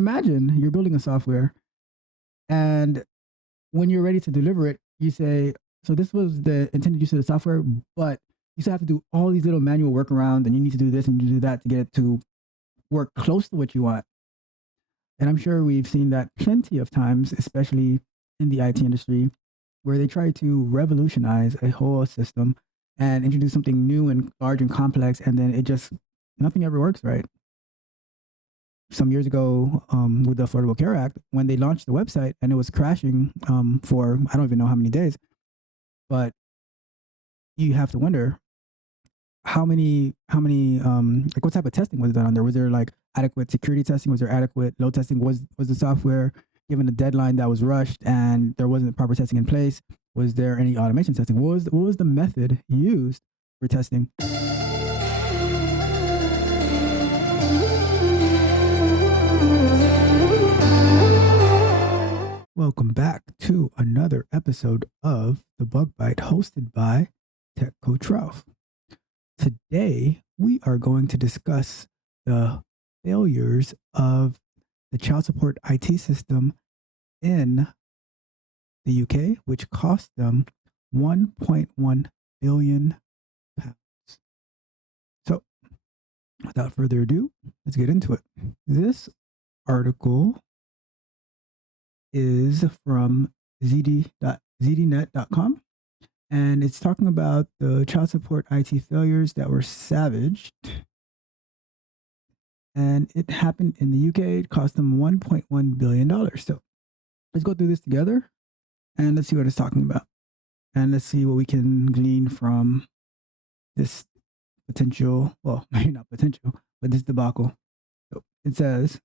imagine you're building a software, and when you're ready to deliver it, you say, so this was the intended use of the software, but you still have to do all these little manual workarounds, and you need to do this and do that to get it to work close to what you want. And I'm sure we've seen that plenty of times, especially in the IT industry, where they try to revolutionize a whole system and introduce something new and large and complex, and then it just nothing ever works right. Some years ago, with the Affordable Care Act, when they launched the website and it was crashing for I don't even know how many days, but you have to wonder how many like what type of testing was done on there? Was there like adequate security testing? Was there adequate load testing? Was the software given a deadline that was rushed and there wasn't proper testing in place? Was there any automation testing? What was the method used for testing? Welcome back to another episode of The Bug Bite, hosted by Tech Coach Ralph. Today, we are going to discuss the failures of the child support IT system in the UK, which cost them 1.1 billion pounds. So, without further ado, let's get into it. This article is from zdnet.com, and it's talking about the child support IT failures that were savaged. And it happened in the UK. It cost them $1.1 billion. So let's go through this together and let's see what it's talking about. And let's see what we can glean from this potential, well, maybe not potential, but this debacle. So it says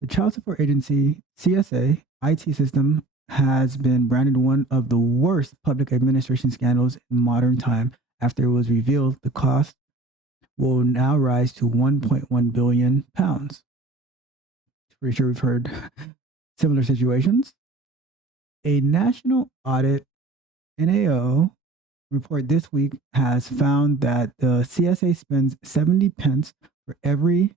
the Child Support Agency, CSA, IT system has been branded one of the worst public administration scandals in modern time after it was revealed the cost will now rise to 1.1 billion pounds. Pretty sure we've heard similar situations. A national audit NAO report this week has found that the CSA spends 70 pence for every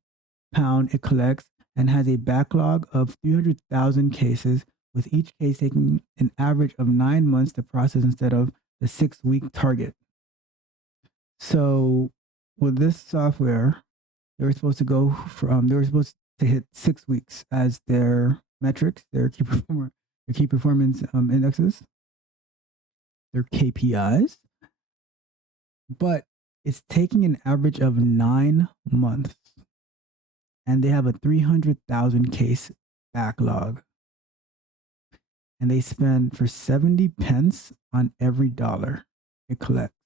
pound it collects and has a backlog of 300,000 cases, with each case taking an average of 9 months to process instead of the 6-week target. So with this software, they were supposed to hit 6 weeks as their metrics, their key performance indexes, their KPIs, but it's taking an average of 9 months, and they have a 300,000 case backlog. And they spend for 70 pence on every dollar it collects.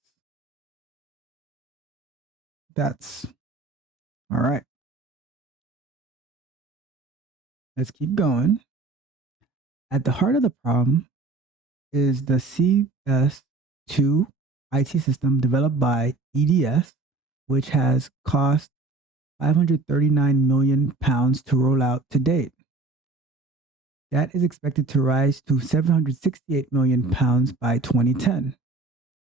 That's all right. Let's keep going. At the heart of the problem is the CS2 IT system developed by EDS, which has cost 539 million pounds to roll out to date. That is expected to rise to 768 million pounds by 2010,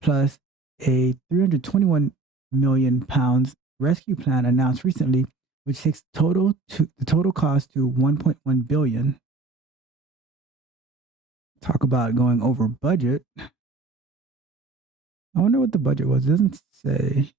plus a 321 million pounds rescue plan announced recently, which takes the total cost to 1.1 billion. Talk about going over budget. I wonder what the budget was. It doesn't say.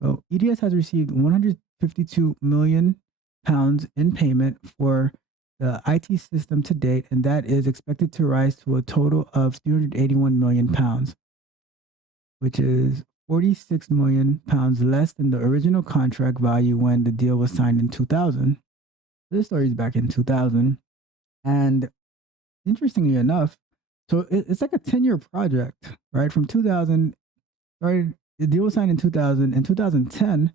So EDS has received 152 million pounds in payment for the IT system to date, and that is expected to rise to a total of 381 million pounds, which is 46 million pounds less than the original contract value when the deal was signed in 2000. This story is back in 2000. And interestingly enough, so it's like a 10-year project, right? From 2000, started, the deal was signed in 2000. In 2010,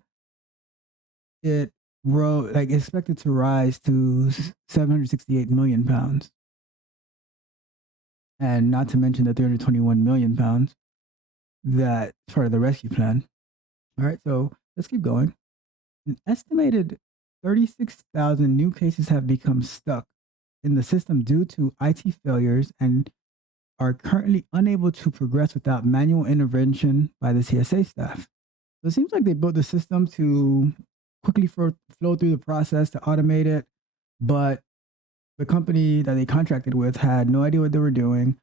it expected to rise to 768 million pounds. And not to mention the 321 million pounds that's part of the rescue plan. All right, so let's keep going. An estimated 36,000 new cases have become stuck in the system due to IT failures and are currently unable to progress without manual intervention by the CSA staff. So it seems like they built the system to quickly flow through the process to automate it, but the company that they contracted with had no idea what they were doing,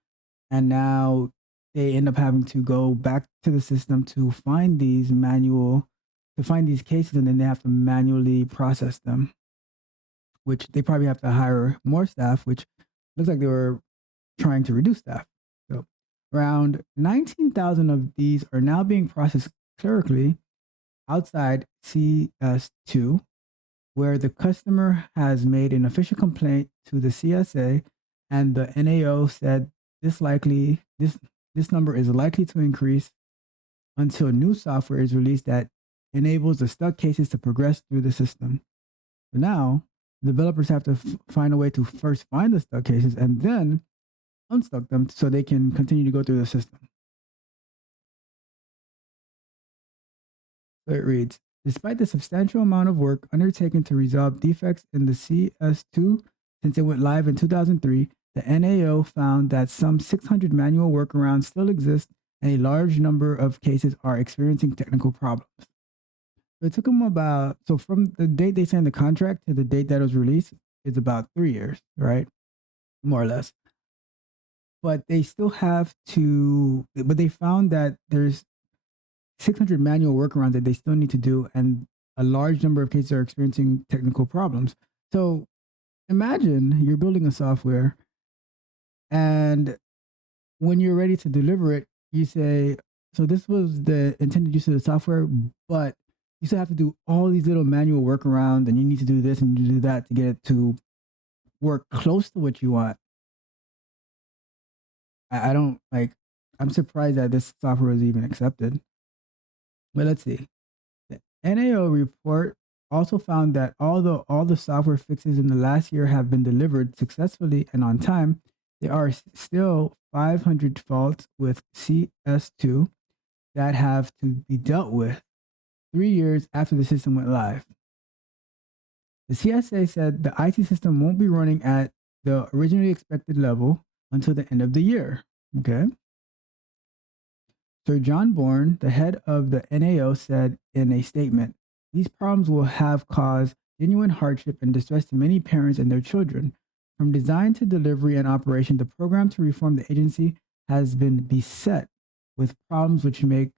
and now they end up having to go back to the system to find these cases, and then they have to manually process them, which they probably have to hire more staff, which looks like they were trying to reduce staff. So around 19,000 of these are now being processed clerically outside CS2, where the customer has made an official complaint to the CSA, and the NAO said this number is likely to increase until new software is released that enables the stuck cases to progress through the system. So now, developers have to find a way to first find the stuck cases and then unstuck them so they can continue to go through the system. So it reads, despite the substantial amount of work undertaken to resolve defects in the CS2 since it went live in 2003, the NAO found that some 600 manual workarounds still exist and a large number of cases are experiencing technical problems. So it took them so from the date they signed the contract to the date that it was released, it's about 3 years, right? More or less. But they found that there's 600 manual workarounds that they still need to do, and a large number of cases are experiencing technical problems. So imagine you're building a software, and when you're ready to deliver it, you say, so this was the intended use of the software, but you still have to do all these little manual workarounds, and you need to do this and you do that to get it to work close to what you want. I don't like, I'm surprised that this software was even accepted. But let's see. The NAO report also found that although all the software fixes in the last year have been delivered successfully and on time, there are still 500 faults with CS2 that have to be dealt with 3 years after the system went live. The CSA said the IT system won't be running at the originally expected level until the end of the year. Okay. Sir John Bourne, the head of the NAO, said in a statement, these problems will have caused genuine hardship and distress to many parents and their children. From design to delivery and operation, the program to reform the agency has been beset with problems which the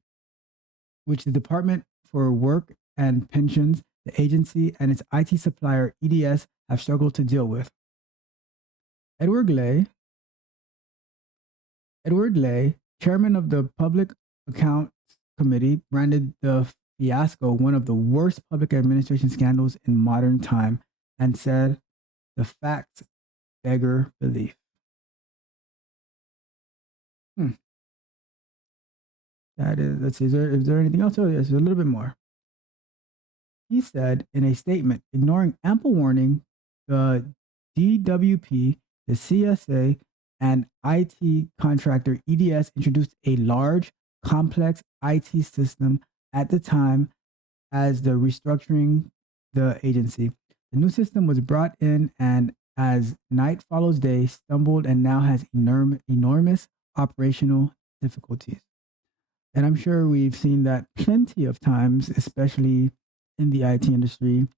Department for Work and Pensions, the agency, and its IT supplier, EDS, have struggled to deal with. Edward Lay, chairman of the Public Accounts Committee, branded the fiasco one of the worst public administration scandals in modern time and said the facts beggar belief. That is, let's see, is there anything else? Oh, yes, a little bit more. He said in a statement, ignoring ample warning, the DWP, the CSA, and IT contractor EDS introduced a large, complex IT system at the time as the restructuring the agency. The new system was brought in and as night follows day, stumbled and now has enormous operational difficulties. And I'm sure we've seen that plenty of times, especially in the IT industry,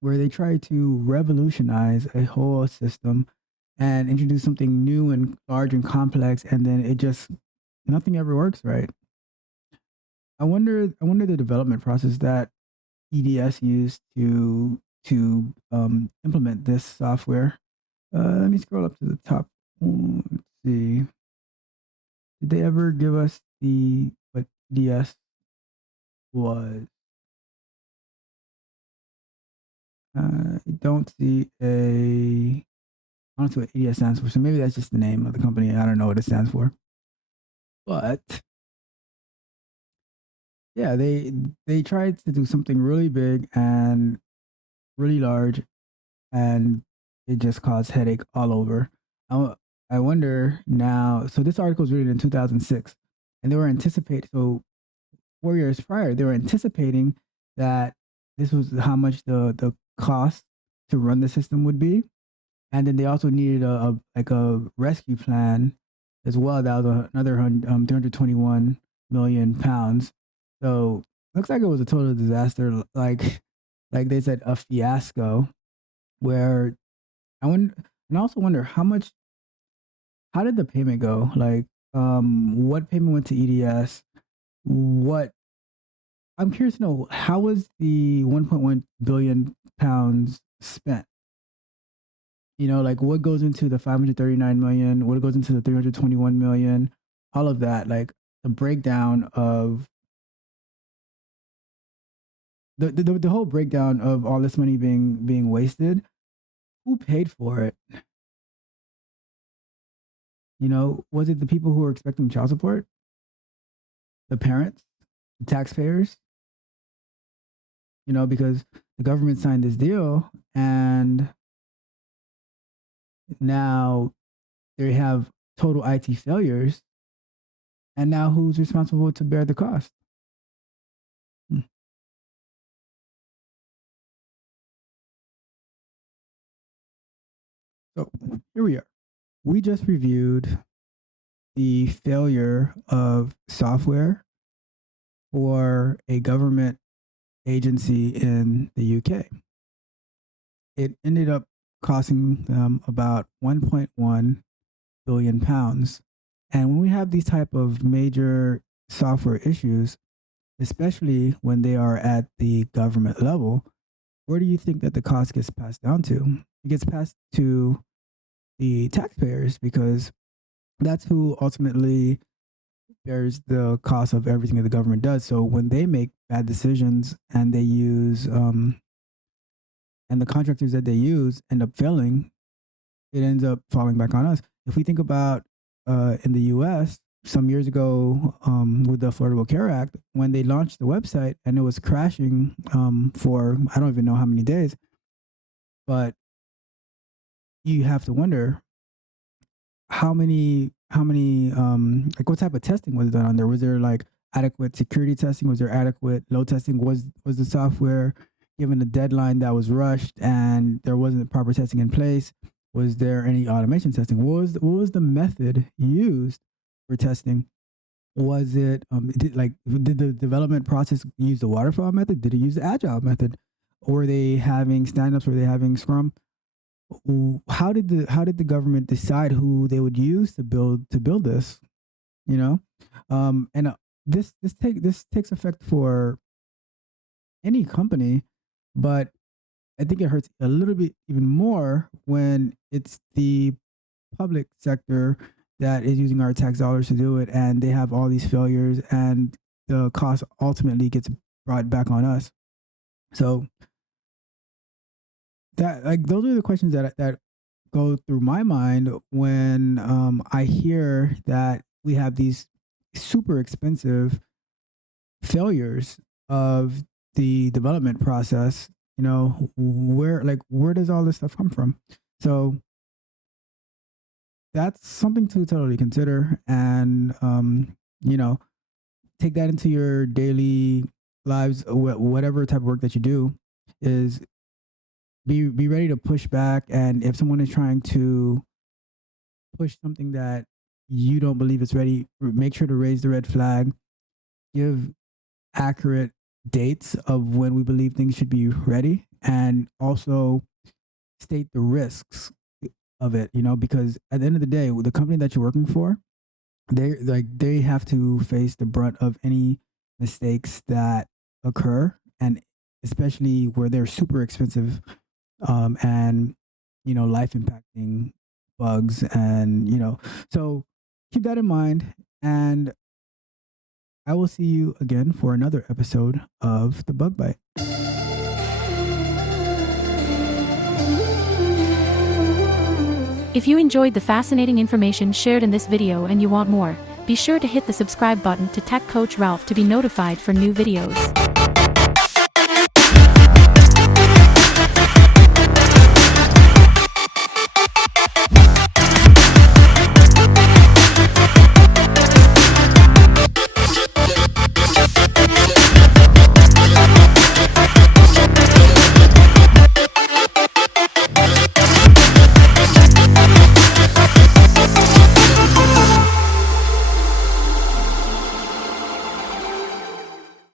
where they try to revolutionize a whole system and introduce something new and large and complex, and then nothing ever works right. I wonder the development process that EDS used to implement this software. Let me scroll up to the top. Let's see. Did they ever give us what EDS was? I don't see I don't see what EDS stands for, so maybe that's just the name of the company. I don't know what it stands for. But yeah, they tried to do something really big and really large, and it just caused headache all over. I wonder now. So this article was written in 2006, and they were anticipating. So 4 years prior, they were anticipating that this was how much the cost to run the system would be, and then they also needed a rescue plan as well. That was another 321 million pounds. So looks like it was a total disaster. Like like they said, a fiasco. Where I wonder, and I also wonder how did the payment go? Like, what payment went to EDS? What I'm curious to know, how was the 1.1 billion pounds spent? Like what goes into the 539 million, what goes into the 321 million, all of that, like the breakdown of the whole breakdown of all this money being wasted. Who paid for it? Was it the people who were expecting child support? The parents? The taxpayers? Because the government signed this deal and now they have total IT failures. And now who's responsible to bear the cost? Hmm. So here we are. We just reviewed the failure of software for a government agency in the UK. It ended up costing them about 1.1 billion pounds. And when we have these type of major software issues, especially when they are at the government level, where do you think that the cost gets passed down to? It gets passed to the taxpayers, because that's who ultimately bears the cost of everything that the government does. So when they make bad decisions and they use and the contractors that they use end up failing, it ends up falling back on us. If we think about in the U.S. some years ago, with the Affordable Care Act, when they launched the website and it was crashing for I don't even know how many days, but you have to wonder how many like what type of testing was done on there? Was there like adequate security testing? Was there adequate load testing? Was the software given a deadline that was rushed and there wasn't proper testing in place? Was there any automation testing? What was the method used for testing? Was it did the development process use the waterfall method? Did it use the agile method? Were they having stand-ups? Were they having scrum? How did the government decide who they would use to build this? You know, and this takes effect for any company, but I think it hurts a little bit even more when it's the public sector that is using our tax dollars to do it, and they have all these failures, and the cost ultimately gets brought back on us. So that like those are the questions that go through my mind when I hear that we have these super expensive failures of the development process. Where does all this stuff come from? So that's something to totally consider, and you know take that into your daily lives. Whatever type of work that you do, is be ready to push back. And if someone is trying to push something that you don't believe is ready, make sure to raise the red flag. Give accurate dates of when we believe things should be ready, and also state the risks of it. Because at the end of the day, the company that you're working for, they have to face the brunt of any mistakes that occur, and especially where they're super expensive, and life impacting bugs, and so keep that in mind. And I will see you again for another episode of the Bug Bite. If you enjoyed the fascinating information shared in this video and you want more, be sure to hit the subscribe button to Tech Coach Ralph to be notified for new videos.